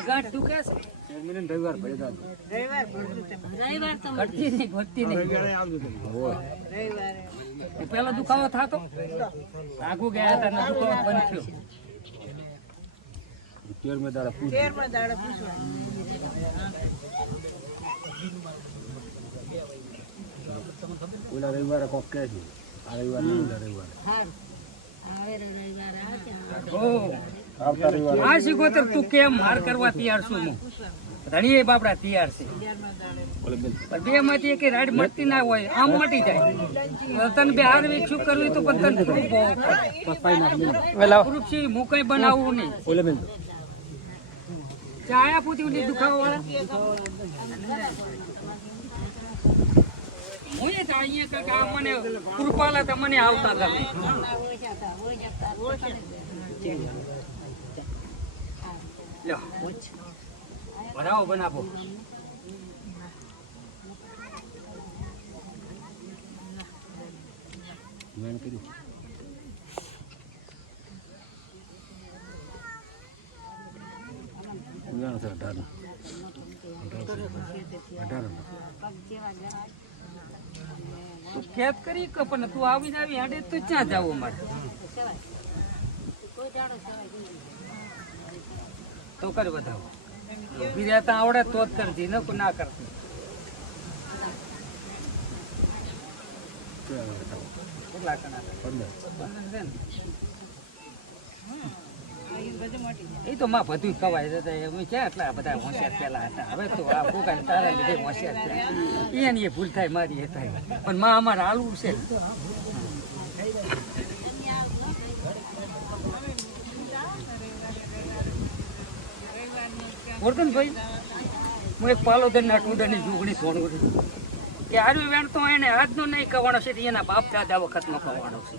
ગાંઠ દુખે છે રવિવાર ભરી દાદો રવિવાર તો ઘટતી નહીં ઘટતી નહીં પેલો દુખાવો થતો આગુ ગયા હતા ને દુખાવો બંધ થયો 13 દાડા પૂછવા ઓલા રવિવારે કોક કહે છે આ રવિવાર આ શીખોતર તું કેમ હાર કરવા તૈયાર છું હું ધણીએ બાપડા તૈયાર છે પણ બે માંથી એક રાડ મળતી ના હોય આમ મટી જાય તને બે હાર વેચ શું કરવું તો પણ તને પ્રૂફ છે હું કઈ બનાવવું નહીં ચાયા પૂછી દુખાવા વાળા હું તો અહીંયા મને કૃપાલા તો મને આવતા હતા બનાવો બનાવો ખેત કરી કે પણ તું આવી જાવી હાડે તો ક્યાં જાવું મારે તો કરી બતાવો ઉભી રહેતા આવડે તો જ કરતી ને ના કરતી કેટલા કણા 15 એ તો માં બધું ખવાય છે એમ ક્યાં એટલા બધા હોશિયાર પેલા હતા હવે તો આ ફોકાને તારા લીધે હોશિયાર છે એની એ ભૂલ થાય મારી એ થાય પણ માં અમારે હાલવું છે વર્ધનભાઈ હું એક પાલોદર ના ટુડાની જુગણી સોનું કે આર્યું વેણ તો એને આજનો નહીં કહેવાનો છે એના બાપ દાદા વખતનો કહેવાનો છે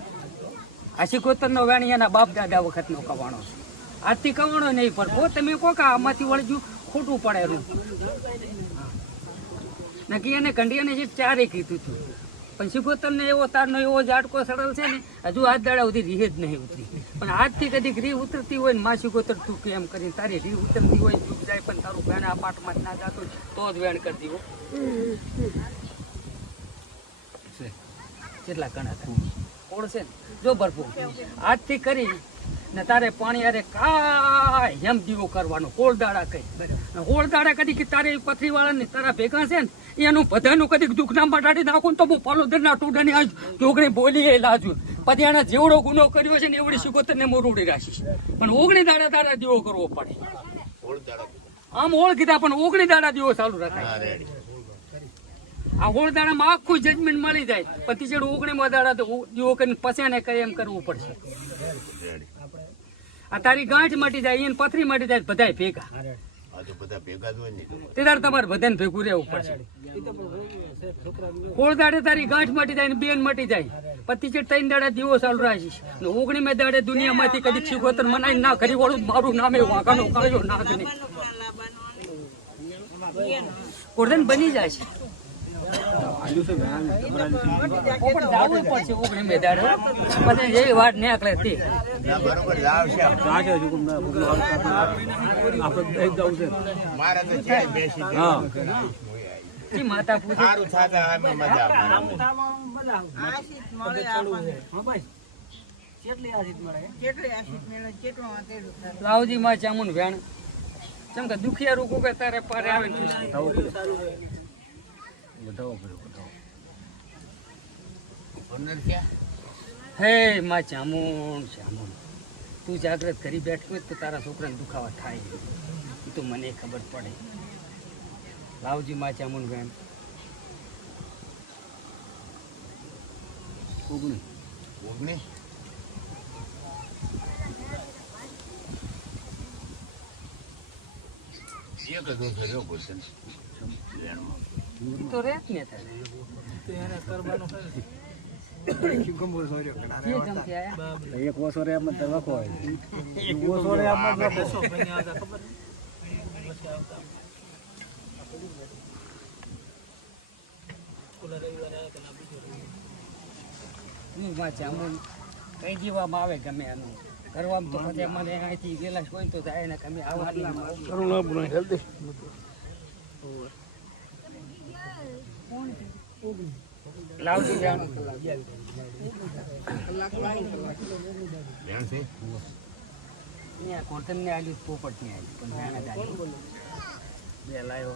આ શિકોતરનો વેણ એના બાપ દાદા વખતનો કહેવાનો છે આજથી કહેવાનો નહીં પણ બહુ તમે કહો કે આમાંથી વળજ્યું ખોટું પડે રૂ નક્કી એને કંડિયાને જે ચારે કીધું હતું પણ શિકોતરને એવો તારનો એવો ઝાટકો સરળ છે ને હજુ આજ દાડા સુધી રીહ જ નહીં ઉતરી પણ આજથી કદીક રીહ ઉતરતી હોય ને માં શિકોતર તું કેમ કરીને તારી રીહ ઉતરતી હોય ચૂક જાય પણ તારું વેણ આ પાટમાં જ ના જતું તો જ વેણ કરતી હો કેટલા કણા કોળ છે ને જો ભરપૂર આજથી કરી ને તારે પાણી અરે કાંઈ હેમ દીવો કરવાનો હોળદાડા કઈ હોળદાડા કદી કે તારે પથરી વાળા ને તારા ભેગા છે ને એનું બધાનું કદી દુઃખ ના મટાડી નાખું તો હું પાલોદરના ટોડાની આ જોગણી બોલી એ લાજુ પછી એને જેવડો ગુનો કર્યો છે ને એવડી શિકોતર ને મોરોડી રાખીશ પણ ઓગણી દાડા તારા દીવો કરવો પડે આમ હોળ કીધા પણ ઓગણી દાડા દીવો ચાલુ રખાય આ હોળદાડામાં આખું જજમેન્ટ મળી જાય પણ તીજેડ ઓગણીમાં દાડા તો દીવો કરીને પછી એને કઈ એમ કરવું પડશે આ તારી ગાંઠ મટી જાય એને પથરી મટી જાય બધાય ભેગા તે તારે તમારે બધાને ભેગું રહેવું પડશે હોળદાડે તારી ગાંઠ મટી જાય ને બેન મટી જાય પછી છે 3 દાડા દીવો ચાલુ રાખીશ ને 19મે દાડે દુનિયામાંથી કદી શિકોતર મનાઈ ના કરી વાળું મારું નામે વાંકાનો કાયો નાક નહીં કોર્ડન બની જાય છે પછી એ વાત નીકળે તે માતા પૂછે લાવજી માં ચામુન વેણ ચમ કે દુખિયા રૂકો કે તારે પારે આવે હે માં ચામુન ચામુન તું જાગ્રત કરી બેઠી હોય તો તારા છોકરાને દુખાવા થાય એ તો મને ખબર પડે લાવજી માં ચામુન બેન તો રે ને તારે એક ઓછો રે એમાં લખો ઓછો રે એમાં કઈ જીવામાં આવે ગમે એનું કરવામાં તો પછી મને અહીંથી ગેલા હોય તો જાય ને અમે આવવાની લાવજો જાણ કોટન ને આલી પોપટ ને આલી પણ જાણે દાદી બે લાયો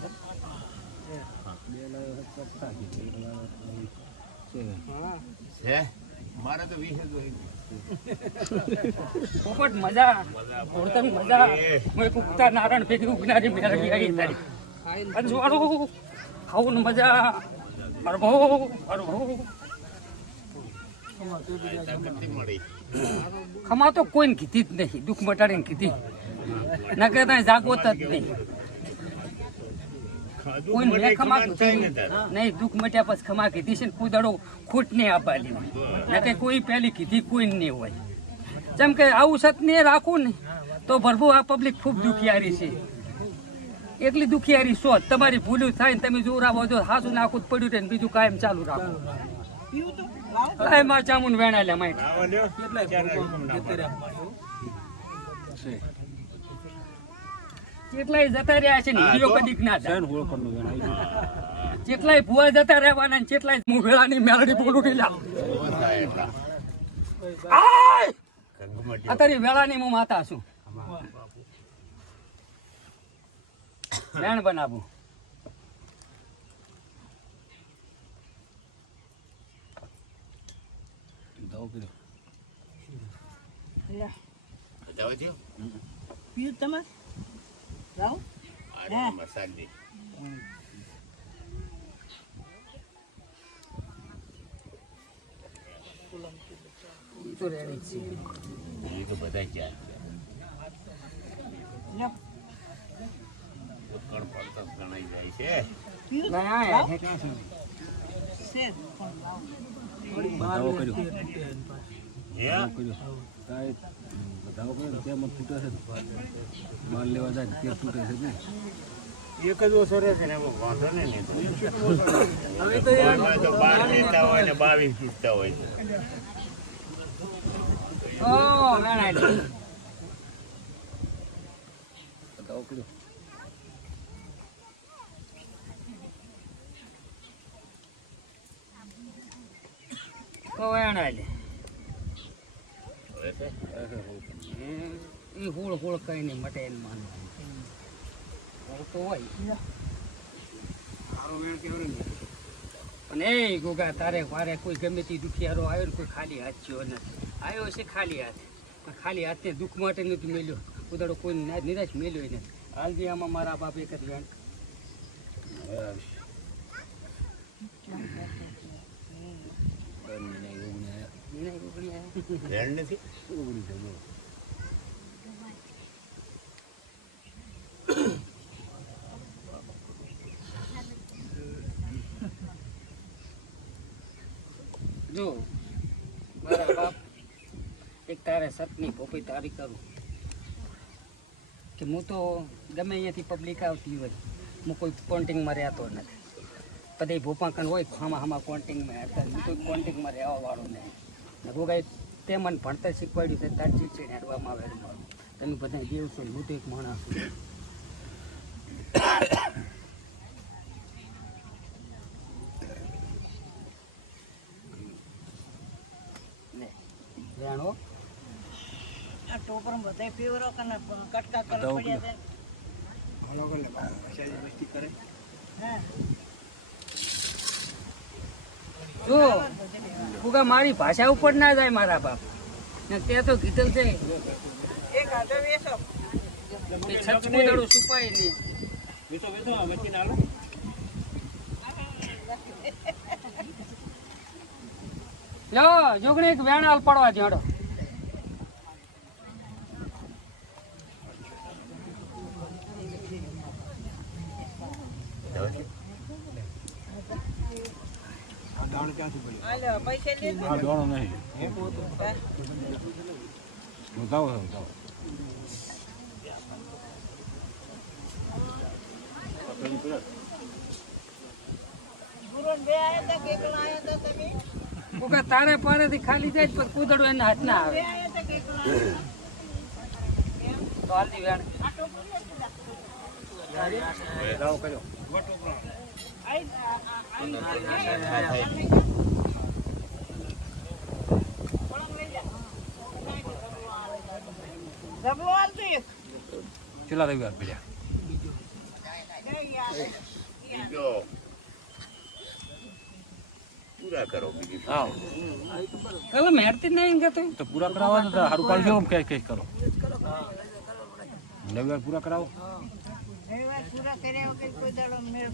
મારે તો 20 પોપટ મજા કોટન મજા મેં કુકતા નારાયણ ભેગી ઉગનારી મેળવી આવી તારી અંજવાળું ખાવું મજા અરભો ખમા તો કોઈને કીધી જ નહીં દુઃખ મટાડીને કીધી ના કહેતા જાગવત જ નહીં કોઈ મેં ખમા કીધી નહીં દુઃખ મટ્યા પછી ખમા કીધી છે ને કુદડો ખૂટ નહીં આપવાની ના કે કોઈ પહેલી કીધી કોઈ નહીં હોય જેમ કે આવું સતને રાખવું ને તો ભરભું આ પબ્લિક ખૂબ દુખિયારી છે એટલી દુખિયારી શોધ તમારી ભૂલું થાય ને તમે જોરાવો જો હાસું નાખું જ પડ્યું ને બીજું કાયમ ચાલુ રાખો માં ચામુન વેણા લે માઇટ કેટલાય જતા રહ્યા છે ને હીરો કદીક ના થાય કેટલાય ભુવા જતા રહેવાના ને કેટલાય હું વેળાની મેલડી બોલું ઢીલા અત્યારે વેળાની હું માતા છું વેણ બનાવું તો રેડી છે તો બધા ક્યાં ઉત્કળ પડતો ગણાઈ જાય છે એક જ ઓછો રહે છે ને વાંધો ને નહીં તો 12 લેતા હોય ને 22 તૂટતા હોય છે હોળ હોળ કઈ નહીં મટે એને માનું તો હોય પણ એ ગોગા તારે વારે કોઈ ગમે તે દુખિયારો આવ્યો ને કોઈ ખાલી હાથ થયો નથી આવ્યો છે ખાલી હાથ પણ ખાલી હાથને દુઃખ માટે નથી મેલ્યો ઉદાડો કોઈ નિરાશ મેલ્યો નથી હાલજી આમાં મારા બાપ એક જ વેણ નથી જો મારા બાપ એક તારે સતની ભોપી તારી કરું કે હું તો ગમે અહીંયાથી પબ્લિક આવતી હોય હું કોઈ કોન્ટિંગમાં રહેતો નથી બધા ભોપા કન હોય હામાં કોન્ટિંગમાં હતા હું કોઈ કોન્ટિંગમાં રહેવા વાળો નહીં ભોગાઈ તે મને ભણતર શીખવાડ્યું છે તાર ચીચી હેડવામાં આવેલું મારું તમે બધા દેવ છો હું તો એક માણસ છું જાણો આ ટોપર બધા પીવરો કને કટકા કર પડ્યા છે હાલો કલે શાયદ મસ્તી કરે હા જો ફુગા મારી ભાષા ઉપર ના જાય મારા બાપ ને તે તો કીધું છે એક આધો વેસો એ છચમુદડું સુપાય નહીં વેચો વચ્ચે ના હાલો લો જોગણી એક વેણાલ પડવા જોડો હાલો પૈસા લે આ દોણો નહીં બતાવો ગુરુન બે આયા તા કેકલા આયા તા તમે ફુગા તારે પારેથી ખાલી જાય પણ કુદડું એના હાથ ના આવે બે આયા તા કેકલા તો હાલતી વેણ દાવો કર્યો ડબલો હાલતો એક છેલ્લા રવિવાર પડ્યા બીજો પૂરા કરો બીજી હા કલમ મેળતી જ નહીં ગતો તો પૂરા કરાવવા તો સારું પાડજો કઈ કરો રવિવાર પૂરા કરાવો રવિવાર પૂરા કર્યા વગર કોઈ દાડો મેળ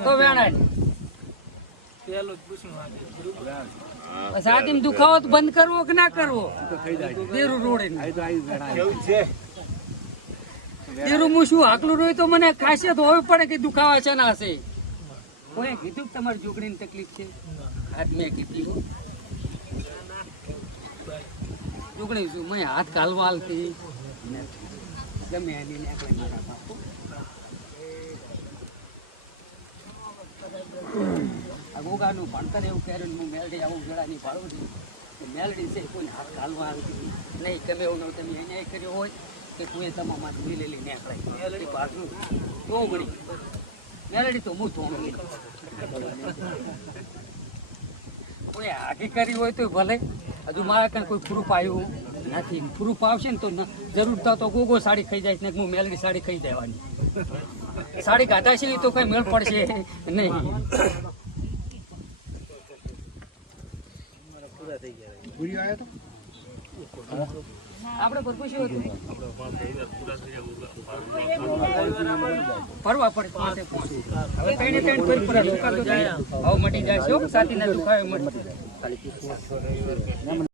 તો વેણ બસ આદિમ દુખાવો તો બંધ કરવો કે ના કરવો તો થઈ જાય દેરું રોડે આ તો આવી ગણાય કેવું છે દેરું હું શું હાકલું રોય તો મને ખાસિયત હોવી પડે કે દુખાવા છે ના હશે કોઈ કીધું કે તમારી જોગણીની તકલીફ છે હાથ મેં કીધી હો જોગણી શું મેં હાથ કાલવા હાલતી ગમે એની ને આપણે મારા બાપુ આ ગોગાનું ભણતર એવું કર્યું હું મેલડી આવું ગળાની ભાડું છું મેલડી છે કોઈ હાથ કાલવા હાલતી નહીં ગમે એવું નવું તમે અન્યાય કર્યો હોય કે કોઈ તમામાં મિલેલી નીકળાય મેલડી પાછું જોગણી મેલડી તો હું થોડું કોઈ આગી કરી હોય તો ભલે હજુ મારા કાંઈ કોઈ પ્રૂફ આવ્યું નથી પ્રૂફ આવશે ને તો જરૂર તો ગોગો સાડી ખાઈ જાય ને હું મેલડી સાડી ખાઈ દેવાની સાડી કાઢા છે તો કઈ મેળ પડશે નહીં આપણે ભરપૂર શું હતું ફરવા પડે પાંચે પાંચ. હવે ત્રણે ત્રણ ફરી ફરા દુકાન તો જાય હવે મટી જાય છે હો, છાતીના દુખાવે મટી જાય.